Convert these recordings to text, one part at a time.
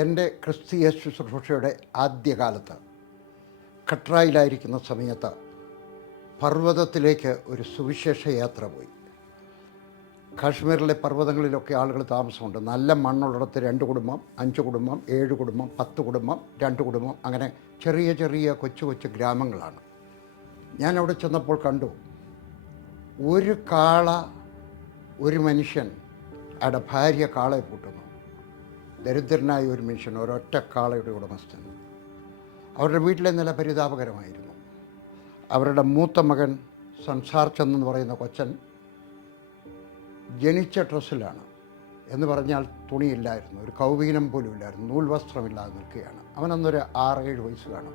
എൻ്റെ ക്രിസ്തീയ ശുശ്രൂഷയുടെ ആദ്യകാലത്ത് കട്രായിലായിരിക്കുന്ന സമയത്ത് പർവ്വതത്തിലേക്ക് ഒരു സുവിശേഷ യാത്ര പോയി. കാശ്മീരിലെ പർവ്വതങ്ങളിലൊക്കെ ആളുകൾ താമസമുണ്ട്. നല്ല മണ്ണുള്ളിടത്ത് 2 കുടുംബം, 5 കുടുംബം, 7 കുടുംബം, 10 കുടുംബം, 2 കുടുംബം, അങ്ങനെ ചെറിയ ചെറിയ കൊച്ചു കൊച്ചു ഗ്രാമങ്ങളാണ്. ഞാൻ അവിടെ ചെന്നപ്പോൾ കണ്ടു, ഒരു കാള, ഒരു മനുഷ്യൻ അയാളുടെ ഭാര്യ കാളയെ പൂട്ടുന്നു. ദരിദ്രനായ ഒരു മനുഷ്യൻ, ഒരൊറ്റ കാളയുടെ ഉടമസ്ഥൻ. അവരുടെ വീട്ടിലെ നില പരിതാപകരമായിരുന്നു. അവരുടെ മൂത്ത മകൻ സംസാർ ചന്ദ് എന്ന് പറയുന്ന കൊച്ചൻ ജനിച്ച ഡ്രസ്സിലാണ്, എന്ന് പറഞ്ഞാൽ തുണിയില്ലായിരുന്നു, ഒരു കൗവീനം പോലും ഇല്ലായിരുന്നു, നൂൽ വസ്ത്രമില്ലാതെ നിൽക്കുകയാണ്. അവനന്നൊരു 6-7 വയസ്സ് കാണും.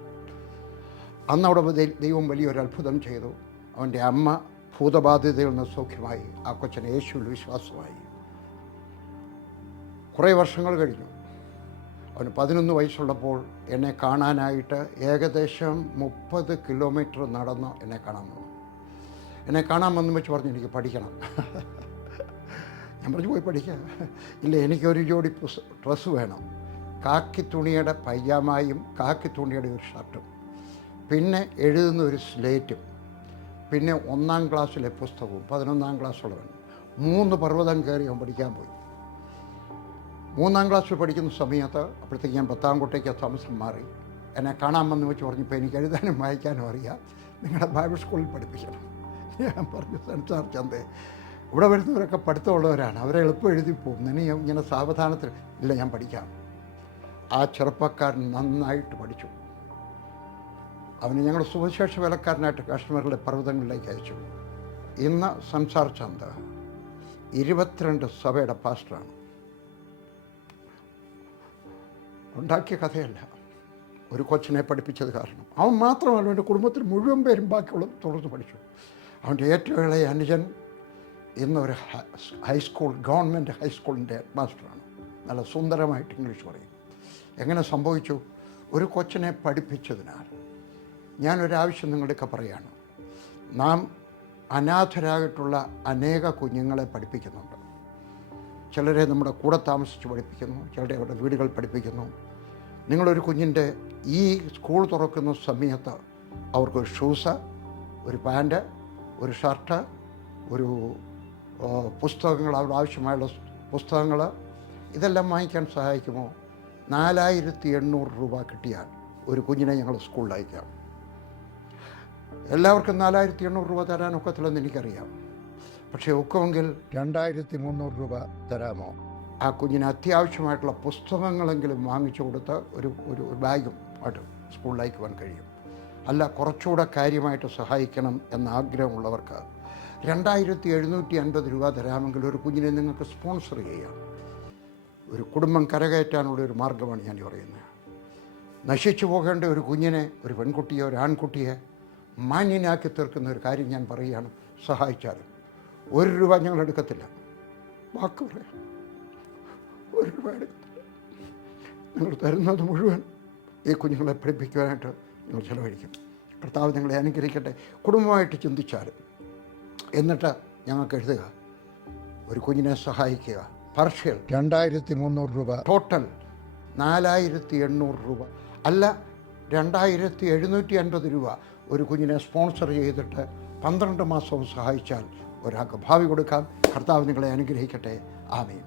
അന്ന് അവിടെ ദൈവം വലിയൊരു അത്ഭുതം ചെയ്തു. അവൻ്റെ അമ്മ ഭൂതബാധിതയിൽ നിന്ന് സൗഖ്യമായി. ആ കൊച്ചൻ യേശുവിൽ വിശ്വാസമായി. കുറേ വർഷങ്ങൾ കഴിഞ്ഞു. അവന് 11 വയസ്സുള്ളപ്പോൾ എന്നെ കാണാനായിട്ട് ഏകദേശം 30 കിലോമീറ്റർ നടന്ന് എന്നെ കാണാൻ വന്നു. എന്നെ കാണാൻ വന്നു വെച്ച് പറഞ്ഞു, എനിക്ക് പഠിക്കണം. ഞാൻ പറഞ്ഞു, പോയി പഠിക്കാം. ഇല്ല, എനിക്കൊരു ജോഡി ഡ്രസ്സ് വേണം. കാക്കി തുണിയുടെ പൈജാമയും കാക്കി തുണിയുടെ ഒരു ഷർട്ടും, പിന്നെ എഴുതുന്ന ഒരു സ്ലേറ്റും, പിന്നെ 1ാം ക്ലാസ്സിലെ പുസ്തകവും. 11ാം ക്ലാസ്സുള്ളവൻ 3 പർവ്വതം കയറി അവൻ പഠിക്കാൻ പോയി. 3ാം ക്ലാസ്സിൽ പഠിക്കുന്ന സമയത്ത് അപ്പോഴത്തേക്ക് ഞാൻ 10ാം കോട്ടയ്ക്ക് താമസം മാറി. എന്നെ കാണാൻ വന്ന് വെച്ച് പറഞ്ഞു, ഇപ്പോൾ എനിക്ക് എഴുതാനും വായിക്കാനും അറിയാം, നിങ്ങളുടെ ബൈബിൾ സ്കൂളിൽ പഠിപ്പിക്കണം. ഞാൻ പറഞ്ഞു, സംസാർ ചന്ദേ, ഇവിടെ വരുന്നവരൊക്കെ പഠിത്തമുള്ളവരാണ്, അവരെ എളുപ്പം എഴുതിപ്പോവും, നിന്നെ ഇങ്ങനെ സാവധാനത്തിൽ. ഇല്ല, ഞാൻ പഠിക്കാം. ആ ചെറുപ്പക്കാരൻ നന്നായിട്ട് പഠിച്ചു. അവന് ഞങ്ങൾ സുവിശേഷ വേലക്കാരനായിട്ട് കാശ്മീരിലെ പർവ്വതങ്ങളിലേക്ക് അയച്ചു. ഇന്ന് സംസാർ ചന്ദ് 22 സഭയുടെ പാസ്റ്ററാണ്. ഉണ്ടാക്കിയ കഥയല്ല, ഒരു കൊച്ചിനെ പഠിപ്പിച്ചത് കാരണം. അവൻ മാത്രമല്ല, അവൻ്റെ കുടുംബത്തിൽ മുഴുവൻ പേരും ബാക്കിയുള്ളത് തുടർന്ന് പഠിച്ചു. അവൻ്റെ ഏറ്റവും ഇളയ അനുജൻ ഇന്നൊരു ഹൈസ്കൂൾ, ഗവൺമെൻറ് ഹൈസ്കൂളിൻ്റെ മാസ്റ്ററാണ്. നല്ല സുന്ദരമായിട്ട് ഇംഗ്ലീഷ് പറയും. എങ്ങനെ സംഭവിച്ചു? ഒരു കൊച്ചിനെ പഠിപ്പിച്ചതിനാൽ. ഞാനൊരാവശ്യം നിങ്ങളുടെയൊക്കെ പറയുകയാണ്. നാം അനാഥരായിട്ടുള്ള അനേക കുഞ്ഞുങ്ങളെ പഠിപ്പിക്കുന്നുണ്ട്. ചിലരെ നമ്മുടെ കൂടെ താമസിച്ച് പഠിപ്പിക്കുന്നു, ചിലരെ അവരുടെ വീടുകൾ പഠിപ്പിക്കുന്നു. നിങ്ങളൊരു കുഞ്ഞിൻ്റെ ഈ സ്കൂൾ തുറക്കുന്ന സമയത്ത് അവർക്ക് ഷൂസ്, ഒരു പാൻറ്റ്, ഒരു ഷർട്ട്, ഒരു പുസ്തകങ്ങൾ, അവരുടെ ആവശ്യമായുള്ള പുസ്തകങ്ങൾ, ഇതെല്ലാം വാങ്ങിക്കാൻ സഹായിക്കുമോ? 4800 രൂപ കിട്ടിയാൽ ഒരു കുഞ്ഞിനെ ഞങ്ങൾ സ്കൂളിൽ അയക്കാം. എല്ലാവർക്കും 4800 രൂപ തരാനൊക്കത്തില്ലെന്ന് എനിക്കറിയാം. പക്ഷേ ഒക്കുമെങ്കിൽ 2300 രൂപ തരാമോ? ആ കുഞ്ഞിന് അത്യാവശ്യമായിട്ടുള്ള പുസ്തകങ്ങളെങ്കിലും വാങ്ങിച്ചു കൊടുത്ത് ഒരു ബാഗും ആയിട്ട് സ്കൂളിൽ അയക്കുവാൻ കഴിയും. അല്ല, കുറച്ചുകൂടെ കാര്യമായിട്ട് സഹായിക്കണം എന്ന ആഗ്രഹമുള്ളവർക്ക് 2750 രൂപ തരാമെങ്കിൽ ഒരു കുഞ്ഞിനെ നിങ്ങൾക്ക് സ്പോൺസർ ചെയ്യാം. ഒരു കുടുംബം കരകയറ്റാനുള്ള ഒരു മാർഗ്ഗമാണ് ഞാൻ പറയുന്നത്. നശിച്ചു പോകേണ്ട ഒരു കുഞ്ഞിനെ, ഒരു പെൺകുട്ടിയെ, ഒരു ആൺകുട്ടിയെ മാന്യനാക്കി തീർക്കുന്ന ഒരു കാര്യം ഞാൻ പറയുകയാണ്. സഹായിച്ചാലും 1 രൂപ ഞങ്ങൾ എടുക്കത്തില്ല. വാക്ക് പറയാം, 1 രൂപ എടുക്കത്തില്ല. നിങ്ങൾ തരുന്നത് മുഴുവൻ ഈ കുഞ്ഞുങ്ങളെ പഠിപ്പിക്കുവാനായിട്ട് നിങ്ങൾ ചിലവഴിക്കും. കർത്താവ് നിങ്ങളെ അനുഗ്രഹിക്കട്ടെ. കുടുംബമായിട്ട് ചിന്തിച്ചാലും എന്നിട്ട് ഞങ്ങൾക്ക് എഴുതുക, ഒരു കുഞ്ഞിനെ സഹായിക്കുക. പാർഷ്യൽ 2300 രൂപ, ടോട്ടൽ 4800 രൂപ. അല്ല, 2750 രൂപ ഒരു കുഞ്ഞിനെ സ്പോൺസർ ചെയ്തിട്ട് 12 മാസവും സഹായിച്ചാൽ ഒരാൾക്ക് ഭാവി കൊടുക്കാം. കർത്താവ് നിങ്ങളെ അനുഗ്രഹിക്കട്ടെ. ആമേൻ.